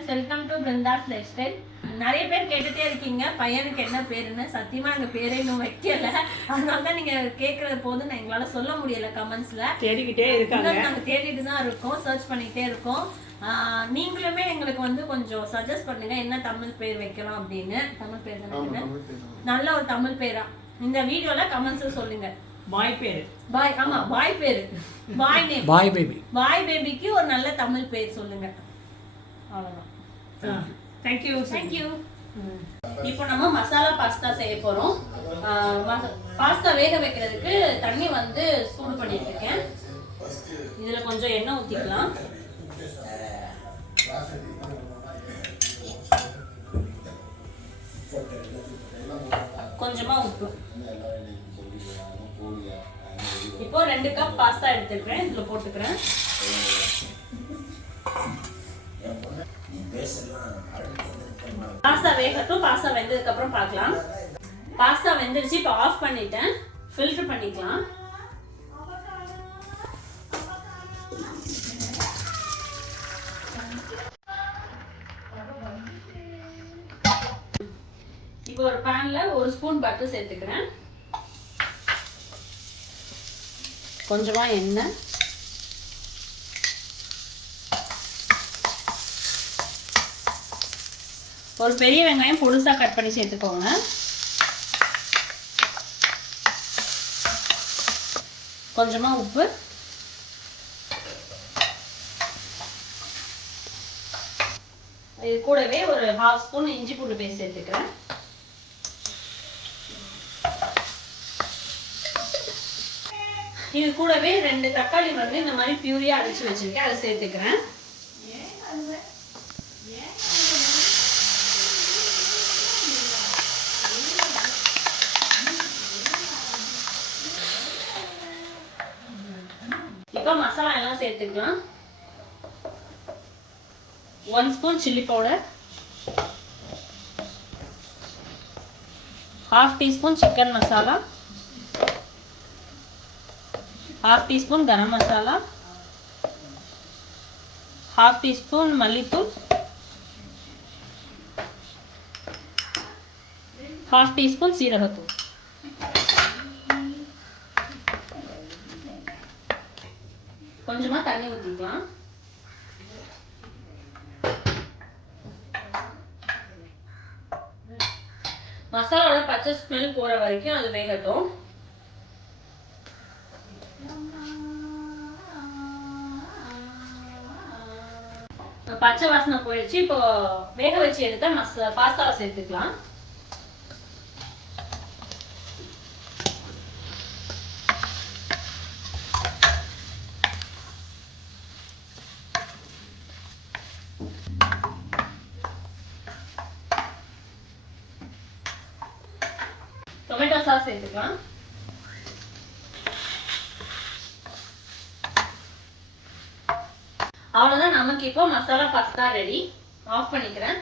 Friends welcome to Brinda's lifestyle நிறைய பேர் கேட்டுட்டே இருக்கீங்க. பையனுக்கு என்ன பேருன்னு? சத்தியமா எங்க பேரே இன்னும் வைக்கல. அதனால தான் நீங்க கேட்கற போது நான் எங்களால சொல்ல முடியல கமெண்ட்ஸ்ல தேடிக்கிட்டே இருக்காங்க. இன்னும் நாங்க தேடிட்டு தான் இருக்கோம். சர்ச் பண்ணிட்டே இருக்கோம். ஆஹ் நீங்களுமே எங்களுக்கு வந்து கொஞ்சம் சஜஸ்ட் பண்ணுங்க. என்ன தமிழ் பேர் வைக்கலாம் அப்படின்னு. தமிழ் பேர் தானே நல்ல ஒரு தமிழ் பேரா. இந்த வீடியோல கமெண்ட்ஸ் சொல்லுங்க. பாய் பேரு. பாய் ஆமா பாய் பேரு. Boy name boy baby boy பேபிக்கு ஒரு நல்ல தமிழ் பேர் சொல்லுங்க. அவ்வளவுதான். தேங்க்யூ தேங்க்யூ இப்போ நம்ம மசாலா பாஸ்தா செய்ய போறோம். பாஸ்தா வேக வைக்கிறதுக்கு தண்ணி வந்து சூடு பண்ணிட்டு இருக்கேன் இதுல கொஞ்சம் எண்ணெய் ஊத்திக்கலாம். கொஞ்சமா உப்பு. இப்போ ரெண்டு கப் பாஸ்தா எடுத்துக்கிறேன். இதுல போட்டுக்கிறேன். பாஸ்தா வேகட்டும் பாஸ்தா வெந்ததுக்கு அப்புறம் பார்க்கலாம். பாஸ்தா வெந்துருச்சு இப்போ ஆஃப் பண்ணிட்டேன். ஃபில்டர் பண்ணிக்கலாம். இப்போ ஒரு பேனில் ஒரு ஸ்பூன் பட்டர் சேர்த்துக்கிறேன். கொஞ்சமாக எண்ணெய். ஒரு பெரிய வெங்காயம் பொடுசா கட் பண்ணி சேர்த்துக்கோங்க. கொஞ்சமாக உப்பு. இது கூடவே ஒரு ஹாஃப் ஸ்பூன் இஞ்சி பூண்டு பேஸ்ட் சேர்த்துக்கிறேன். இது கூடவே ரெண்டு தக்காளி வந்து இந்த மாதிரி பியூரியா அரைச்சு வச்சிருக்கேன். அதை சேர்த்துக்கிறேன். இப்போ மசாலா எல்லாம் சேர்த்துக்கலாம். One spoon chilli powder half teaspoon chicken masala half teaspoon garam masala half teaspoon மல்லித்தூள் ஹாஃப் டீஸ்பூன் சீரகத்தூள் கொஞ்சமா தண்ணி ஊற்றிக்கலாம் மசாலாவோட பச்சை ஸ்மெல் போற வரைக்கும் அது வேகட்டும். பச்சை வாசனை போயிடுச்சு. இப்போ வேக வச்சு எடுத்த மச பாஸ்தாவை சேர்த்துக்கலாம். சாஸ் சேர்த்துக்கலாம் அவ்வளவுதான் நமக்கு இப்போ மசாலா பாஸ்தா ரெடி ஆஃப் பண்ணிக்கிறேன்.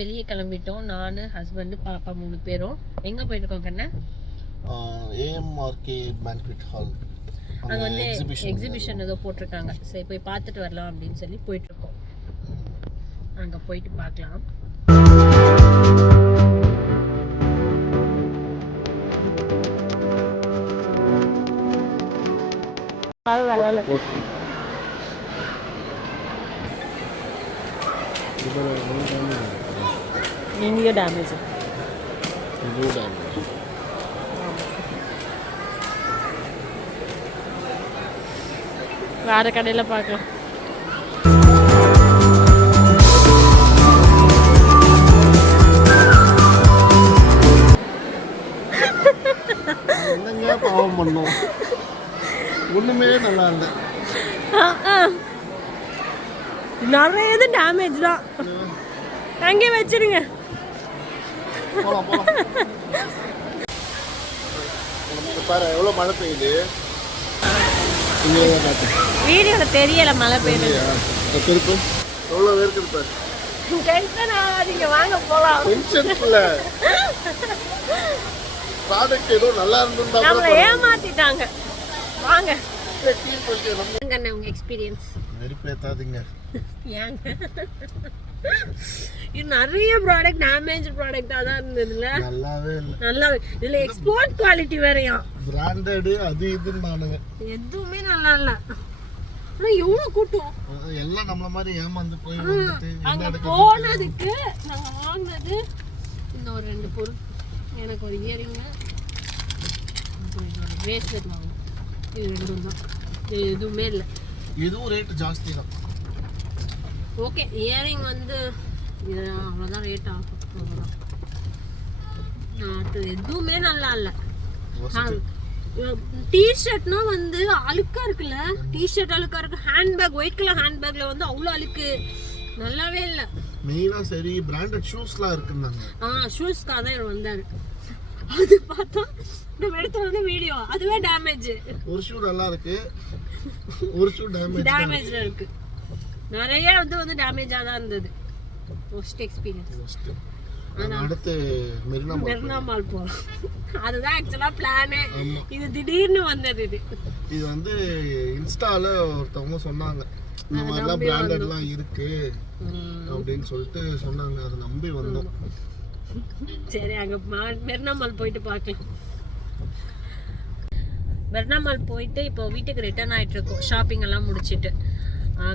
வெளியே கிளம்பிட்டோம். நான் ஹஸ்பண்டு பாப்பா மூணு பேரும். எங்க போயிட்டு இருக்கோம் கண்ணா? ஏஎம்ஆர்கே பேங்க்வெட் ஹால் அங்க வந்து எக்ஸிபிஷன் ஏதோ போட்டிருக்காங்க. சரி போய் பார்த்துட்டு வரலாம் அப்படின்னு சொல்லி போயிட்டு இருக்கோம் அங்க போயிட்டு பார்க்கலாம். இங்கேயோ டேமேஜ் வேற கடையில பார்க்கலாம் என்னங்க பாவம் பண்ணோம்? ஒண்ணுமே நல்லா இல்லை. நிறைய இது டேமேஜ் தான். அங்கே வச்சிருங்க. பாரு எவ்வளோ மழை பெய்யுது? வீடியோல தெரியல மழை பெய்யுது. திருப்பு. எவ்வளோ வேர்க்குது பாரு டென்ஷன் ஆகாதீங்க வாங்க போலாம். டென்ஷன் இல்ல. ப்ராடக்ட் ஏதோ நல்லா இருந்திருந்தா நம்மளை ஏமாத்திட்டாங்க. வாங்க. எக்ஸ்பீரியன்ஸ் வெறுப்பேத்தாதீங்க ஏங்க? இது நிறைய ப்ராடக்ட் டேமேஜ் ப்ராடக்டாக தான் இருந்ததுல நல்லாவே இல்லை. நல்லா இதுல எக்ஸ்போர்ட் குவாலிட்டி வேறையாம் பிராண்டடு அது இதுன்னு எதுவுமே நல்லா இல்ல. ஆனா எவ்வளவு கூட்டம். எல்லாம் நம்மள மாதிரி ஏமாந்து போய் அங்க போனதுக்கு நாங்க வாங்கினது இந்த ஒரு ரெண்டு பொருள். எனக்கு ஒரு ஒரு பிரேஸ்லெட் வாங்கணும். இது ரெண்டும் தான். இது எதுவுமே இல்லை. இதுவும் ரேட் ஜாஸ்தி தான். ஓகே இயரிங் வந்து அவ்வளோதான் ரேட் ஆகும். அது எதுவுமே நல்லா இல்லை. டிஷர்ட்னா வந்து அழுக்கா இருக்குல்ல? டிஷர்ட் அழுக்கா இருக்கு. ஹேண்ட்பேக் ஒயிட் கலர் ஹேண்ட்பேக்ல வந்து அவ்வளோ அழுக்கு. நல்லாவே இல்லை. மெயினா சரி பிராண்டட் ஷூஸ்லாம் இருக்குன்னாங்க. ஆ ஷூஸ்க்காக தான் வந்தாரு. அது பார்த்தா நம்ம எடுத்து வந்து வீடியோ அதுவே டேமேஜ் ஒரு ஷூ நல்லா இருக்கு. ஒரு ஷூ டேமேஜ் டேமேஜ்ல இருக்கு. நிறைய வந்து வந்து டேமேஜாக தான் இருந்தது. ஒஸ்ட் எக்ஸ்பீரியன்ஸ் அடுத்து மெரினா மால் போகலாம் அதுதான் ஆக்சுவலாக பிளானே. இது திடீர்னு வந்தது இது. இது வந்து இன்ஸ்டால ஒருத்தவங்க சொன்னாங்க. இந்த மாதிரிலாம் பிராண்டட்லாம் இருக்கு அப்படின்னு சொல்லிட்டு சொன்னாங்க. அதை நம்பி வந்தோம். சரி அங்கே மெர்னா மால் போயிட்டு பார்க்கலாம். மெர்னா மால் போயிட்டு இப்போ வீட்டுக்கு ரிட்டர்ன் ஆயிட்டு இருக்கோம். ஷாப்பிங் எல்லாம் முடிச்சிட்டு.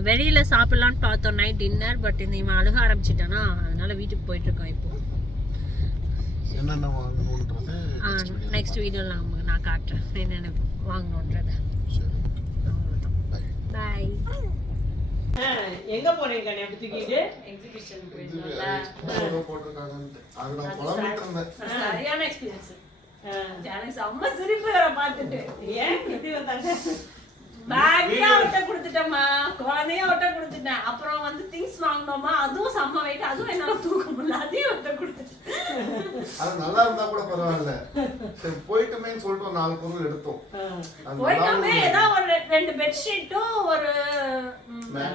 வெளியில சாப்பிடலாம்னு பார்த்தோம் நைட் டின்னர் பட் இந்த இவன் அழுக ஆரம்பிச்சிட்டானா? அதனால வீட்டுக்கு போயிட்டு இருக்கோம் இப்போ நெக்ஸ்ட் வீடியோவில் நான் நான் காட்டுறேன். என்னென்ன வாங்கணுன்றத. பாய் எங்க போறீங்க சரியான எக்ஸ்பீரியன்ஸ் எனக்கு செம்ம சிரிப்பு பார்த்துட்டு. ஏன் இப்படி வந்தாங்க? பேக்கே அவட்ட கொடுத்துட்டேம்மா குழந்தையும் அவட்ட கொடுத்துட்டேன் அப்புறம் வந்து திங்ஸ் வாங்கினோமா? அதுவும் செம்ம வெயிட் அதுவும் என்னால தூக்க முடியல. அதையும் அவட்ட கொடுத்துட்டேன் அது நல்லா இருந்தா கூட பரவாயில்ல. சரி போயிட்டுமேன்னு சொல்லிட்டு ஒரு நாலு பொருள் எடுத்தோம். போயிட்டோமே. ஏதோ ஒரு ரெண்டு பெட்ஷீட்டும் ஒரு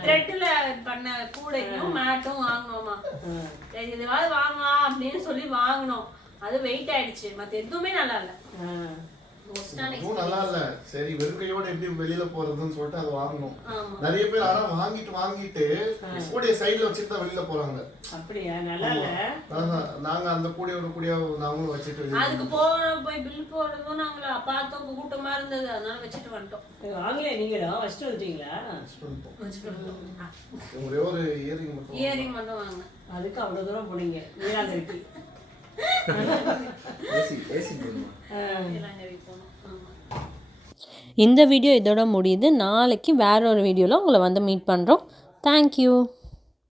த்ரெட்ல பண்ண கூடையும் மேட்டும் வாங்கினோமா. சரி இதுவாது வாங்கலாம் அப்படின்னு சொல்லி வாங்கினோம். அது வெயிட் ஆயிடுச்சு. மத்த எதுவுமே நல்லா இல்ல. இதுவும் நல்லா இல்ல. சரி வெறுக்கையோட எப்படி வெளியில போறதுன்னு சொல்லிட்டு அதை வாங்கணும். நிறைய பேர் ஆனா வாங்கிட்டு வாங்கிட்டு கூடைய சைடுல வச்சுட்டு தான் வெளியில போறாங்க. அப்படியா? நல்லா இல்ல? ஆஹா, நாங்க அந்த கூடையோட கூடிய நாங்களும் வச்சுட்டு அதுக்கு போன போய் பில் போடுறதும் நாங்கள? பார்த்தோம் கூட்டமா இருந்தது. அதனால வச்சுட்டு வந்துட்டோம். வாங்கலையா வந்துட்டீங்களா? வந்துட்டோம். வச்சுட்டு வந்துட்டோம். ஒரே ஒரு இயரிங் மட்டும் இயரிங் மட்டும் வாங்கினேன். அதுக்கு அவ்வளவு தூரம் போனீங்க. ஆமா இந்த வீடியோ இதோட முடியுது. நாளைக்கு வேற ஒரு வீடியோவில் உங்களை வந்து மீட் பண்ணுறோம் தேங்க்யூ